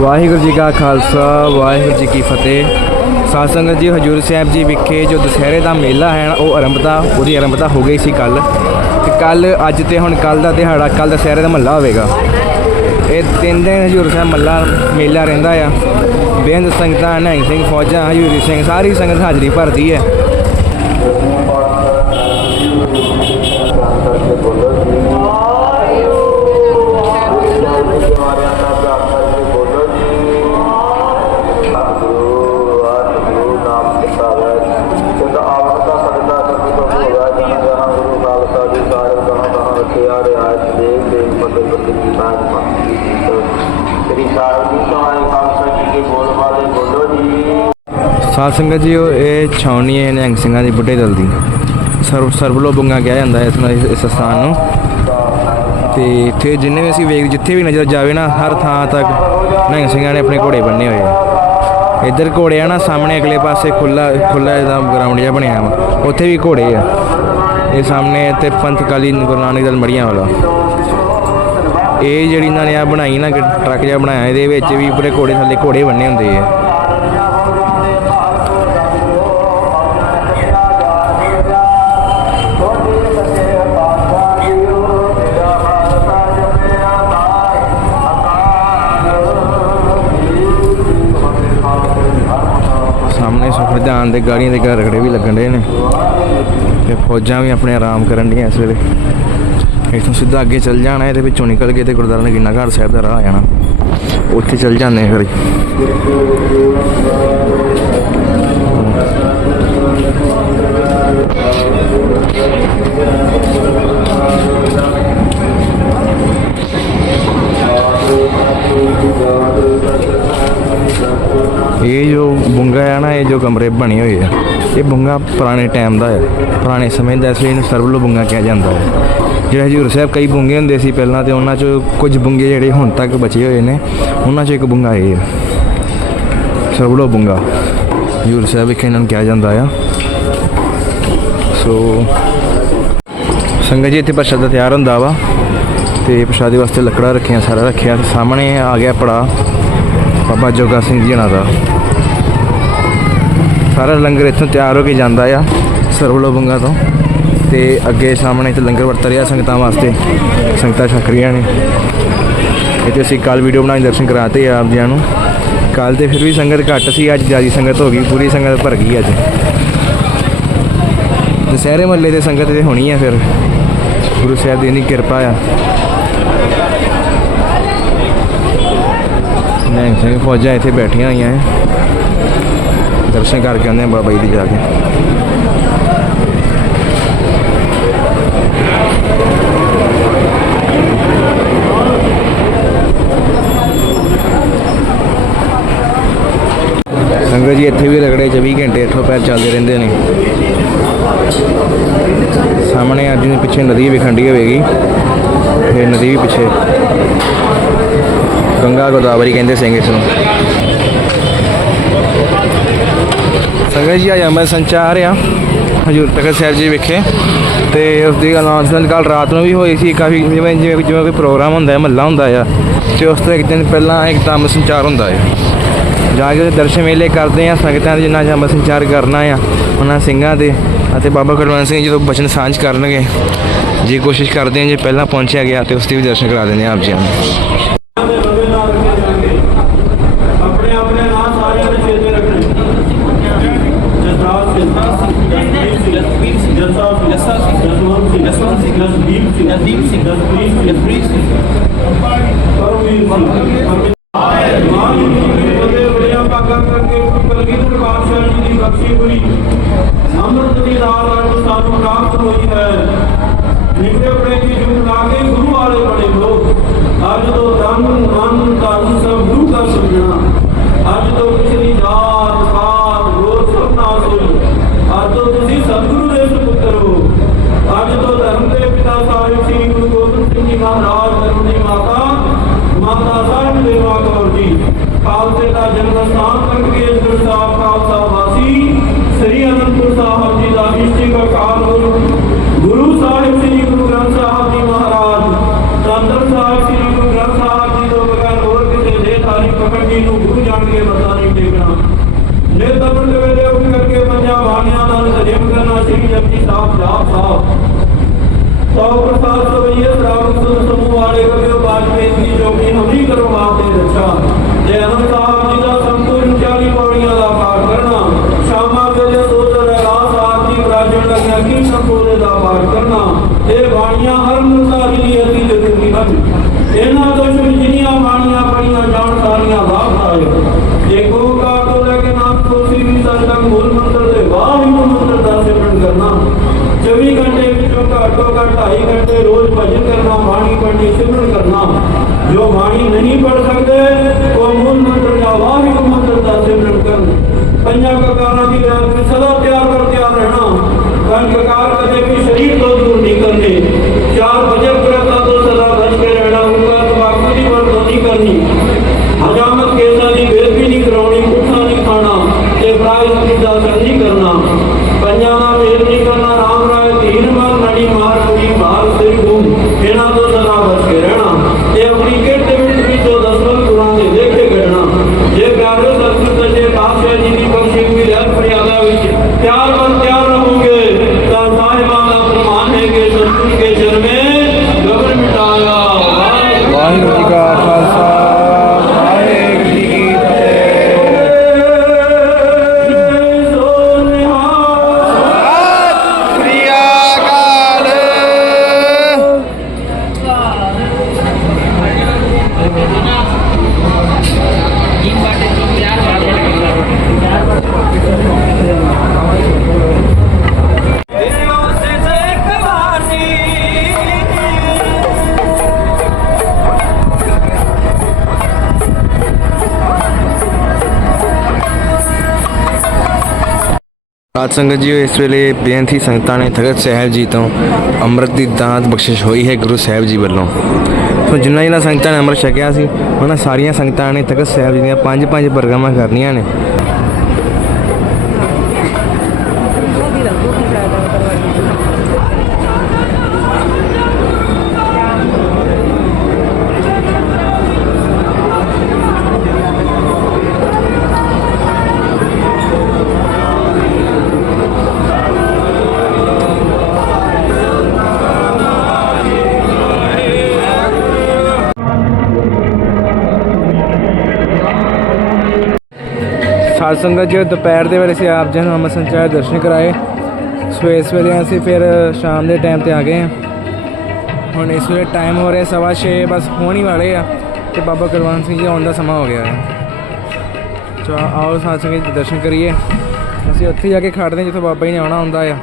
ਵਾਹਿਗੁਰੂ ਜੀ ਕਾ ਖਾਲਸਾ, ਵਾਹਿਗੁਰੂ ਜੀ ਕੀ ਫਤਿਹ। ਸਾਧ ਜੀ, ਹਜੂਰ ਸਾਹਿਬ ਜੀ ਵਿਖੇ ਜੋ ਦੁਸਹਿਰੇ ਦਾ ਮੇਲਾ ਹੈ, ਉਹ ਆਰੰਭਤਾ, ਉਹਦੀ ਆਰੰਭਤਾ ਹੋ ਗਈ ਸੀ ਕੱਲ ਤੇ ਕੱਲ ਅੱਜ ਤੇ ਹੁਣ ਕੱਲ ਦਾ ਦਿਹਾੜਾ ਕੱਲ ਦੁਸਹਿਰੇ ਦਾ ਮਹੱਲਾ ਹੋਵੇਗਾ। ਇਹ ਤਿੰਨ ਦਿਨ ਹਜੂਰ ਸਾਹਿਬ ਮੱਲਾ, ਮੇਲਾ ਰਹਿੰਦਾ ਆ। ਬੇਅੰਤ ਸੰਗਤਾਂ ਨਿਹੰਗ ਸਿੰਘ ਫੌਜਾਂ, ਹਜੂਰੀ ਸਿੰਘ, ਸਾਰੀ ਸੰਗਤ ਹਾਜ਼ਰੀ ਭਰਦੀ ਹੈ ਸ੍ਰੀ ਸਾਹਿਬ ਜੀ ਤੁਹਾਡੇ ਖਾਲਸਾ ਜੀ ਕੀ ਬੋਲ ਵਾਲੇ ਬੋਲੋ ਜੀ ਸਾਧ ਸੰਗਤ ਜੀ, ਉਹ ਇਹ ਛਾਉਣੀ ਹੈ ਨਿਹੰਗ ਸਿੰਘਾਂ ਦੀ ਬੁੱਢੇ ਦਲ ਦੀ। ਸਰਵ ਸਰਬਲੋ ਬੰਗਾ ਕਿਹਾ ਜਾਂਦਾ ਹੈ ਇਸ ਨੂੰ ਇਸ ਸਥਾਨ ਨੂੰ। ਤੇ ਇੱਥੇ ਜਿੰਨੇ ਵੀ ਅਸੀਂ ਵੇਖ, ਜਿੱਥੇ ਵੀ ਨਜ਼ਰ ਜਾਵੇ ਨਾ, ਹਰ ਥਾਂ ਤੱਕ ਨਿਹੰਗ ਸਿੰਘਾਂ ਨੇ ਆਪਣੇ ਘੋੜੇ ਬੰਨੇ ਹੋਏ ਆ। ਇੱਧਰ ਘੋੜੇ ਆ ਨਾ, ਸਾਹਮਣੇ ਅਗਲੇ ਪਾਸੇ ਖੁੱਲਾ ਖੁੱਲਾ ਇਹਦਾ ਗਰਾਊਂਡ ਜਿਹਾ ਬਣਿਆ ਵਾ। ਉੱਥੇ ਵੀ ਘੋੜੇ ਆ। ਇਹ ਸਾਹਮਣੇ ਤੇ ਪੰਥ ਕਾਲੀ ਗੁਰੂ ਨਾਨਕ ਦਲ ਮੜੀਆਂ ਵਾਲਾ। ਇਹ ਜਿਹੜੀ ਇਹਨਾਂ ਨੇ ਆ ਬਣਾਈ ਨਾ ਟਰੱਕ ਜਿਹਾ ਬਣਾਇਆ, ਇਹਦੇ ਵਿੱਚ ਵੀ ਪੂਰੇ ਘੋੜੇ ਥੱਲੇ ਘੋੜੇ ਬੰਨੇ ਹੁੰਦੇ ਆ। ਸੁਖਦਾਨ ਦੇ ਗਾੜੀਆਂ ਘਰ ਵੀ ਲੱਗਣ ਰਹੇ ਨੇ। ਤੇ ਫੌਜਾਂ ਵੀ ਆਪਣੇ ਆਰਾਮ ਕਰਨ ਦੀਆਂ ਇਸ ਵੇਲੇ। ਇੱਥੋਂ ਸਿੱਧਾ ਅੱਗੇ ਚੱਲ ਜਾਣਾ, ਇਹਦੇ ਵਿੱਚੋਂ ਨਿਕਲ ਕੇ ਤੇ ਗੁਰਦੁਆਰਾ ਨਗੀਨਾ ਘਰ ਸਾਹਿਬ ਦਾ ਰਾਹ ਆ ਜਾਣਾ। ਉੱਥੇ ਚੱਲ ਜਾਂਦੇ ਆ ਫਿਰ। ਇਹ ਜੋ ਇਹ ਜੋ ਕਮਰੇ ਬਣੇ ਹੋਏ ਆ। ਇਹ ਬੁੰਗਾ ਪੁਰਾਣੇ ਟਾਈਮ ਦਾ ਹੈ। ਪੁਰਾਣੇ ਸਮੇਂ ਦਾ ਇਸ ਲਈ ਇਹਨੂੰ ਸਰਵਲੋ ਬੁੰਗਾ ਕਿਹਾ ਜਾਂਦਾ ਹੈ। ਜਿਹੜਾ ਹਜੂਰ ਸਾਹਿਬ ਕਈ ਬੁੰਗੇ ਹੁੰਦੇ ਸੀ ਪਹਿਲਾਂ ਤੇ ਉਹਨਾਂ ਚੋਂ ਕੁਝ ਬੁੰਗੇ ਜਿਹੜੇ ਹੁਣ ਤੱਕ ਬਚੇ ਹੋਏ ਨੇ, ਉਹਨਾਂ ਚੋਂ ਇੱਕ ਬੁੰਗਾ ਇਹ ਹੈ ਸਰਬਲੋ ਬੁੰਗਾ। ਹਜੂਰ ਸਾਹਿਬ ਵਿਖੇ ਇਹਨਾਂ ਨੂੰ ਕਿਹਾ ਜਾਂਦਾ ਆ। ਸੋ, ਸੰਗਤ ਜੀ ਇੱਥੇ ਪ੍ਰਸ਼ਾਦਾ ਤਿਆਰ ਹੁੰਦਾ ਵਾ ਤੇ ਪ੍ਰਸ਼ਾਦੇ ਵਾਸਤੇ ਲੱਕੜਾਂ ਰੱਖੀਆਂ, ਸਾਰਾ ਰੱਖਿਆ। ਸਾਹਮਣੇ ਆ ਗਿਆ ਪੜਾ ਬਾਬਾ ਜੋਗਾ ਸਿੰਘ ਜੀ ਹਣਾ ਦਾ। ਸਾਰਾ ਲੰਗਰ ਇੱਥੋਂ ਤਿਆਰ ਹੋ ਕੇ ਜਾਂਦਾ ਆ ਸਰਵਲੋ ਬੰਗਾ ਤੋਂ। ਤੇ ਅੱਗੇ ਸਾਹਮਣੇ ਤੇ ਲੰਗਰ ਵਰਤ ਰਿਹਾ ਸੰਗਤਾਂ ਵਾਸਤੇ। ਸੰਗਤਾਂ ਛਕ ਰਹੀਆਂ ਨੇ। ਇੱਥੇ ਅਸੀਂ ਕੱਲ ਵੀਡੀਓ ਬਣਾ ਕੇ ਦਰਸ਼ਨ ਕਰਾਤੇ ਆਪ ਜੀਆਂ ਨੂੰ। ਕੱਲ ਤੇ ਫਿਰ ਵੀ ਸੰਗਤ ਘੱਟ ਸੀ, ਅੱਜ ਜ਼ਿਆਦਾ ਸੰਗਤ ਹੋ ਗਈ, ਪੂਰੀ ਸੰਗਤ ਭਰ ਗਈ ਅੱਜ। ਦੁਸਹਿਰੇ ਮਹੱਲੇ ਤੇ ਸੰਗਤ ਤੇ ਹੋਣੀ ਆ ਫਿਰ। ਗੁਰੂ ਸਾਹਿਬ ਦੀ ਇੰਨੀ ਕਿਰਪਾ ਆ। ਨਿਹੰਗ ਸਿੰਘ ਫੌਜਾਂ ਇੱਥੇ ਬੈਠੀਆਂ ਹੋਈਆਂ ਹੈ ਦਰਸ਼ਨ ਕਰਕੇ ਆਉਂਦੇ ਆ ਬਾਬਾ ਜੀ ਦੇ ਜਾ ਕੇ। ਸੰਗਤ ਜੀ, ਇੱਥੇ ਵੀ ਰਗੜੇ 24 ਘੰਟੇ ਇੱਥੋਂ ਪੈਰ ਚੱਲਦੇ ਰਹਿੰਦੇ ਨੇ। ਸਾਹਮਣੇ ਅੱਜ ਦੇ ਪਿੱਛੇ ਨਦੀ ਵਿਖੰਡੀ ਹੋਵੇਗੀ। ਫਿਰ ਨਦੀ ਵੀ ਪਿੱਛੇ। ਗੰਗਾ ਗੋਦਾਵਰੀ ਕਹਿੰਦੇ ਸਿੰਘ ਇਸ ਨੂੰ। ਸੰਗਤ ਜੀ, ਅੱਜ ਅੰਮ੍ਰਿਤ ਸੰਚਾਰ ਆ। ਹਜੂਰ ਤਖਤ ਸਾਹਿਬ ਜੀ ਵਿਖੇ। ਤੇ ਉਸ ਦੀ ਅਨਾਉਂਸਮੈਂਟ ਕੱਲ ਰਾਤ ਨੂੰ ਵੀ ਹੋਈ ਸੀ। ਕਾਫੀ ਜਿਵੇਂ ਜਿਵੇਂ ਜਿਵੇਂ ਕੋਈ ਪ੍ਰੋਗਰਾਮ ਹੁੰਦਾ ਹੈ, ਮਹੱਲਾ ਹੁੰਦਾ ਆ, ਤੇ ਉਸ ਤੋਂ ਇੱਕ ਦਿਨ ਪਹਿਲਾਂ ਇੱਕ ਤਾਂ ਸੰਚਾਰ ਹੁੰਦਾ ਹੈ ਜਾ ਕੇ ਦਰਸ਼ਨ ਮੇਲੇ ਕਰਦੇ ਆ, ਸੰਗਤਾਂ ਦੇ ਜਿੰਨਾ ਅੰਮ੍ਰਿਤ ਸੰਚਾਰ ਕਰਨਾ ਆ, ਉਹਨਾਂ ਸਿੰਘਾਂ ਦੇ, ਅਤੇ ਬਾਬਾ ਕੁਲਵੰਤ ਸਿੰਘ ਜਦੋਂ ਬਚਨ ਸਾਂਝ ਕਰਨਗੇ। ਜੇ ਕੋਸ਼ਿਸ਼ ਕਰਦੇ ਆ, ਜੇ ਪਹਿਲਾਂ ਪਹੁੰਚਿਆ ਗਿਆ, ਤੇ ਉਸ ਦੇ ਵੀ ਦਰਸ਼ਨ ਕਰਾ ਦਿੰਦੇ ਆ ਆਪ ਜੀ ਨੂੰ ਆਪਣੇ ਆਪਣੇ ਨਾਂ ਸਾਰਿਆਂ ਦੇ ਚੇਤੇ ਰੱਖਣੇ ਜਸਰਾਜ ਸਿੰਘ ਜਸਵੀਰ ਸਿੰਘ ਜਸਵੀਰ ਸਿੰਘ ਜਸਾ ਸਿੰਘ ਜਸਵੰਤ ਸਿੰਘ ਜਸਵੰਤ ਸਿੰਘ ਜਸਦੀਪ ਸਿੰਘ ਜਸਦੀਪ ਸਿੰਘ ਜਸਪ੍ਰੀਤ ਸਿੰਘ ਜਸਪ੍ਰੀਤ ਸਿੰਘ ਆਏ ਮਾਨ ਉਹਦੇ ਬੜੀਆਂ ਭਾਗਾਂ ਕਰਕੇ ਕਲਗੀਧਰ ਪਾਤਸ਼ਾਹ ਜੀ ਦੀ ਬਖਸ਼ੀ ਹੋਈ ਅੰਮ੍ਰਿਤ ਦੀ ਦਾਤ ਅੱਜ ਸਾਨੂੰ ਪ੍ਰਾਪਤ ਹੋਈ ਹੈ ਨਿਕਲੇ ਬੜੇ ਜੀ ਜੁਗ ਲਾਗੇ ਗੁਰੂ ਵਾਲੇ ਬਣੇ ਹੋ ਅੱਜ ਤੋਂ ਤਨ ਮਨ ਤਨ ਸਭ ਗੁਰੂ ਦਾ ਸਮਝਣਾ ਅੱਜ ਤੋਂ ਪਿਛਲੀ ਹੈ ਕਿ ਸਤਿਗੁਰ ਸਾਧ ਸੰਗਤ ਜੀ, ਇਸ ਵੇਲੇ ਬੇਨਤੀ ਸੰਗਤਾਂ ਨੇ ਥਗਤ ਸਾਹਿਬ ਜੀ ਤੋਂ ਅੰਮ੍ਰਿਤ ਦੀ ਦਾਤ ਬਖਸ਼ਿਸ਼ ਹੋਈ ਹੈ ਗੁਰੂ ਸਾਹਿਬ ਜੀ ਵੱਲੋਂ। ਸੋ ਜਿੰਨਾ ਜਿੰਨਾ ਸੰਗਤਾਂ ਨੇ ਅੰਮ੍ਰਿਤ ਛਕਿਆ ਸੀ, ਉਹਨਾਂ ਸਾਰੀਆਂ ਸੰਗਤਾਂ ਨੇ ਤਖਤ ਸਾਹਿਬ ਜੀ ਦੀਆਂ ਪੰਜ ਪੰਜ ਬਰਗਮਾਂ ਕਰਨੀਆਂ ਨੇ। ਸਾਧ ਸੰਗਤ ਜੀ, ਦੁਪਹਿਰ ਦੇ ਵੇਲੇ ਅਸੀਂ ਆਪ ਜੀ ਨੂੰ ਅੰਮ੍ਰਿਤ ਸੰਚਾਰ ਦਰਸ਼ਨ ਕਰਾਏ। ਸਵੇਰ ਸਵੇਰੇ ਅਸੀਂ ਫਿਰ ਸ਼ਾਮ ਦੇ ਟਾਈਮ ਤੇ ਆ ਗਏ ਹਾਂ। ਹੁਣ ਇਸ ਵੇਲੇ ਟਾਈਮ ਹੋ ਰਿਹਾ ਸਵਾ ਛੇ, ਬਸ ਹੋਣ ਹੀ ਵਾਲੇ ਆ ਤੇ ਬਾਬਾ ਕੁਲਵੰਤ ਸਿੰਘ ਜੀ ਆਉਣ ਦਾ ਸਮਾਂ ਹੋ ਗਿਆ ਹੈ। ਚਲੋ, ਆਓ ਸਾਧ ਸੰਗਤ ਜੀ ਦਰਸ਼ਨ ਕਰੀਏ। ਅਸੀਂ ਉੱਥੇ ਜਾ ਕੇ ਖੜਦੇ ਹਾਂ ਜਿੱਥੇ ਬਾਬਾ ਜੀ ਨੇ ਆਉਣਾ ਹੁੰਦਾ ਆ।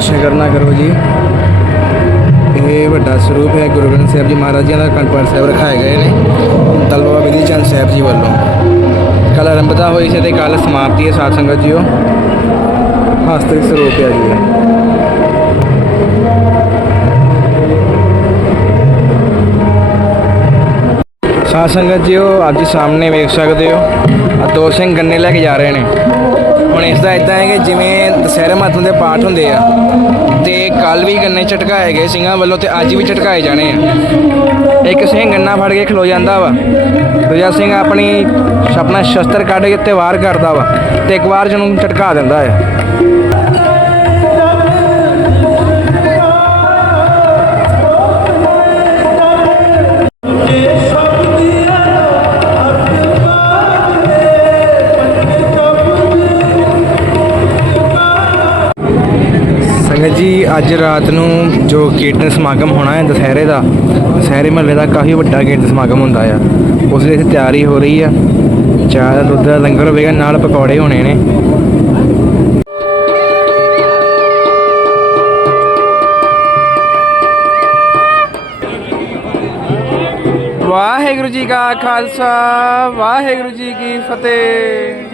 ਦਰਸ਼ਨ ਕਰਨਾ ਕਰੋ ਜੀ। ਇਹ ਵੱਡਾ ਸਰੂਪ ਹੈ, ਗੁਰੂ ਗ੍ਰੰਥ ਸਾਹਿਬ ਜੀ ਮਹਾਰਾਜ ਜੀ ਦਾ ਕੰਠਪਾਠ ਸਾਹਿਬ ਰਖਾਏ ਗਏ ਨੇ। ਤਲਵਾ ਵਿਧੀ ਚੰਦ ਸਾਹਿਬ ਜੀ ਵੱਲੋਂ। ਕੱਲ ਆਰੰਭਤਾ ਹੋਈ ਸੀ ਤੇ ਕੱਲ ਸਮਾਪਤੀ ਹੈ ਸਾਧ ਸੰਗਤ ਜੀਓ। ਹਸਤਕ ਸਰੂਪ ਹੈ ਜੀ। ਸਾਧ ਸੰਗਤ ਜੀਓ ਆਪ ਜੀ ਸਾਹਮਣੇ ਵੇਖ ਸਕਦੇ ਹੋ। ਆ ਦੋ ਸਿੰਘ ਗੰਨੇ ਲੈ ਕੇ ਜਾ ਰਹੇ ਨੇ। ਹੁਣ ਇਸ ਦਾ ਇਦਾਂ ਹੈ ਕਿ ਜਿਵੇਂ ਦਸਹਿਰੇ ਮਾਤਮ ਦੇ ਪਾਠ ਹੁੰਦੇ ਆ, ਤੇ ਕੱਲ ਵੀ ਗੰਨੇ ਝਟਕਾਏ ਗਏ ਸਿੰਘਾਂ ਵੱਲੋਂ ਤੇ ਅੱਜ ਵੀ ਝਟਕਾਏ ਜਾਣੇ ਆ। ਇੱਕ ਸਿੰਘ ਗੰਨਾ ਫੜ ਕੇ ਖਲੋ ਜਾਂਦਾ ਵਾ, ਦੂਜਾ ਸਿੰਘ ਆਪਣੀ, ਆਪਣਾ ਸ਼ਸਤਰ ਕੱਢ ਕੇ ਤੇ ਵਾਰ ਕਰਦਾ ਵਾ, ਤੇ ਇੱਕ ਵਾਰ ਜਿਹਨੂੰ ਝਟਕਾ ਦਿੰਦਾ ਆ। ਅੱਜ ਰਾਤ ਨੂੰ ਜੋ ਕੀਰਤਨ ਸਮਾਗਮ ਹੋਣਾ ਹੈ ਦੁਸਹਿਰੇ ਦਾ, ਦੁਸਹਿਰੇ ਮਹੱਲੇ ਦਾ ਕਾਫੀ ਵੱਡਾ ਕੀਰਤਨ ਸਮਾਗਮ ਹੁੰਦਾ ਆ। ਉਸ ਲਈ ਇੱਥੇ ਤਿਆਰੀ ਹੋ ਰਹੀ ਆ। ਚਾਹ ਦਾ ਦੁੱਧ ਦਾ ਲੰਗਰ ਹੋਵੇਗਾ, ਨਾਲ ਪਕੌੜੇ ਹੋਣੇ ਨੇ। ਵਾਹਿਗੁਰੂ ਜੀ ਕਾ ਖਾਲਸਾ, ਵਾਹਿਗੁਰੂ ਜੀ ਕੀ ਫਤਿਹ।